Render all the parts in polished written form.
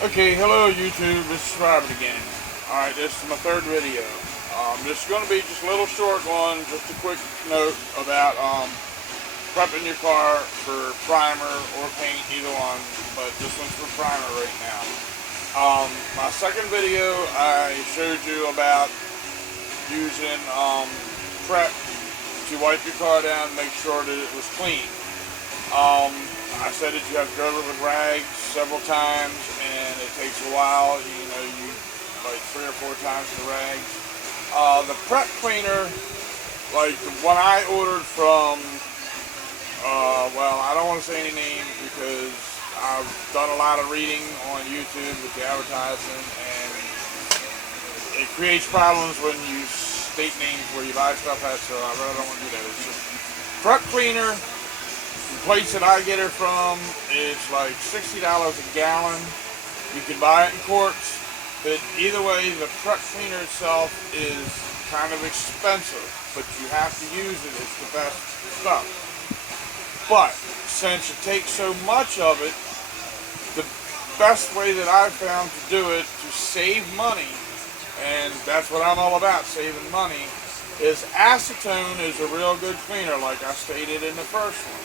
Okay, hello YouTube, this is Robert again. Alright, this is my third video. This is going to be just a little short one, just a quick note about prepping your car for primer or paint, either one, but this one's for primer right now. My second video, I showed you about using prep to wipe your car down and make sure that it was clean. I said that you have to go over with rags several times, and it takes a while. You like 3 or 4 times the rags. The prep cleaner, like the one I ordered from, well, I don't want to say any names because I've done a lot of reading on YouTube with the advertising, and it creates problems when you state names where you buy stuff at, so I really don't want to do that. It's just prep cleaner. The place that I get it from, it's like $60 a gallon. You can buy it in quarts, but either way, the prep cleaner itself is kind of expensive, but you have to use it. It's the best stuff. But since it takes so much of it, the best way that I've found to do it to save money, and that's what I'm all about, saving money, is acetone is a real good cleaner, like I stated in the first one.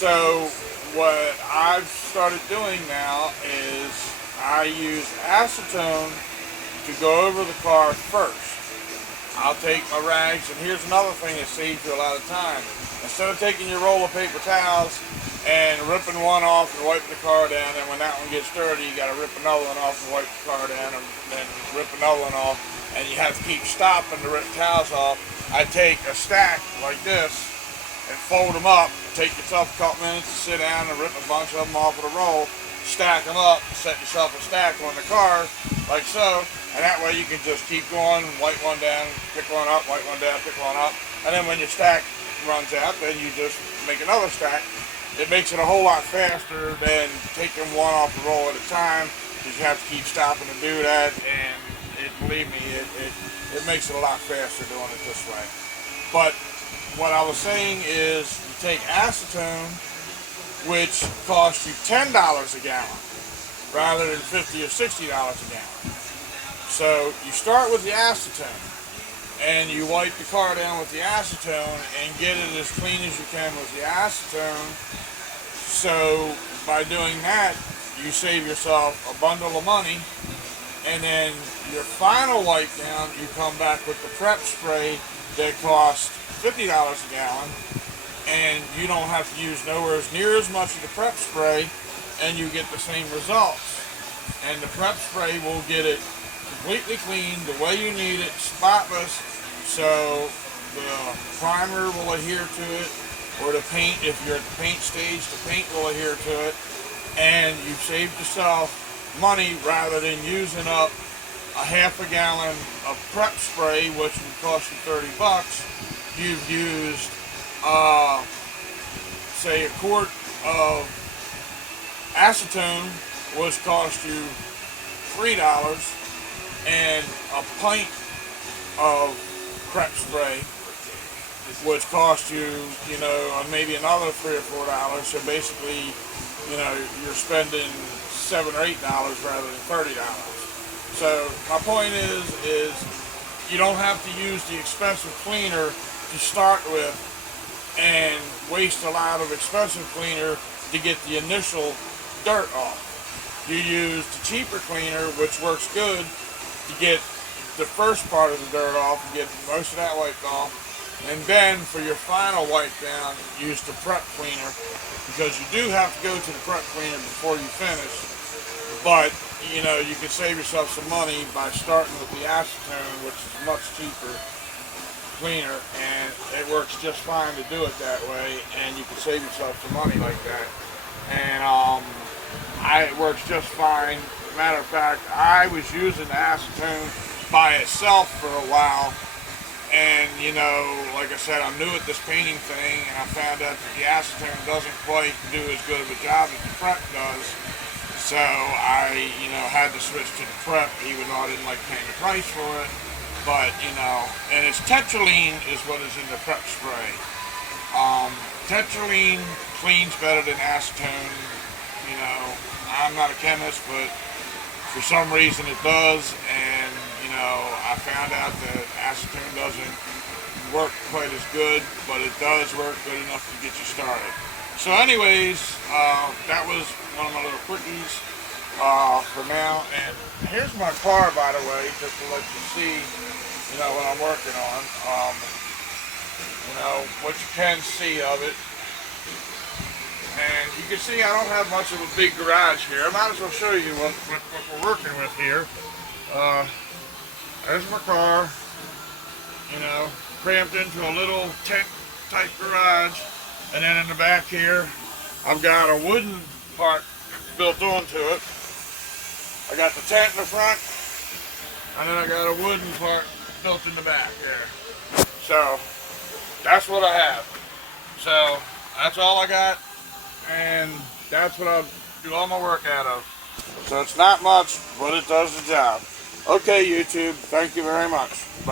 So what I've started doing now is I use acetone to go over the car first. I'll take my rags, and here's another thing that saves you a lot of time. Instead of taking your roll of paper towels and ripping one off and wiping the car down, and when that one gets dirty, you got to rip another one off and wipe the car down, and then rip another one off, and you have to keep stopping to rip towels off. I take a stack like this and fold them up. Take yourself a couple minutes to sit down and rip a bunch of them off of the roll, stack them up, set yourself a stack on the car, like so, and that way you can just keep going, wipe one down, pick one up, wipe one down, pick one up, and then when your stack runs out, then you just make another stack. It makes it a whole lot faster than taking one off the roll at a time, because you have to keep stopping to do that, and believe me, it makes it a lot faster doing it this way. But what I was saying is, you take acetone, which costs you $10 a gallon, rather than $50 or $60 a gallon. So you start with the acetone, and you wipe the car down with the acetone, and get it as clean as you can with the acetone. So by doing that, you save yourself a bundle of money, and then your final wipe down, you come back with the prep spray that costs $50 a gallon, and you don't have to use nowhere near as much of the prep spray, and you get the same results. And the prep spray will get it completely clean the way you need it, spotless, so the primer will adhere to it, or the paint, if you're at the paint stage, the paint will adhere to it, and you've saved yourself money rather than using up a half a gallon of prep spray, which would cost you 30 bucks. You've used, say, a quart of acetone, which cost you $3, and a pint of prep spray, which cost you, maybe another $3 or $4. So basically, you're spending $7 or $8 rather than $30. So my point is you don't have to use the expensive cleaner to start with and waste a lot of expensive cleaner to get the initial dirt off. You use the cheaper cleaner, which works good, to get the first part of the dirt off and get most of that wiped off. And then for your final wipe down, use the prep cleaner, because you do have to go to the prep cleaner before you finish. But you can save yourself some money by starting with the acetone, which is much cheaper cleaner, and it works just fine to do it that way, and you can save yourself some money like that. And it works just fine. Matter of fact, I was using the acetone by itself for a while, and like I said, I'm new at this painting thing, and I found out that the acetone doesn't quite do as good of a job as the prep does. So I, had to switch to the prep, even though I didn't like paying the price for it. But, and it's tetraline is what is in the prep spray. Tetraline cleans better than acetone. You know, I'm not a chemist, but for some reason it does, and you know, I found out that acetone doesn't work quite as good, but it does work good enough to get you started. So anyways, that was one of my little quickies for now. And here's my car, by the way, just to let you see, you know, what I'm working on. You know, what you can see of it. And you can see I don't have much of a big garage here. I might as well show you what we're working with here. There's my car, you know, cramped into a little tent type garage. And then in the back here, I've got a wooden part built onto it. I got the tent in the front, and then I got a wooden part built in the back there. So that's what I have. So that's all I got, and that's what I'll do all my work out of. So it's not much, but it does the job. Okay, YouTube, thank you very much. Bye.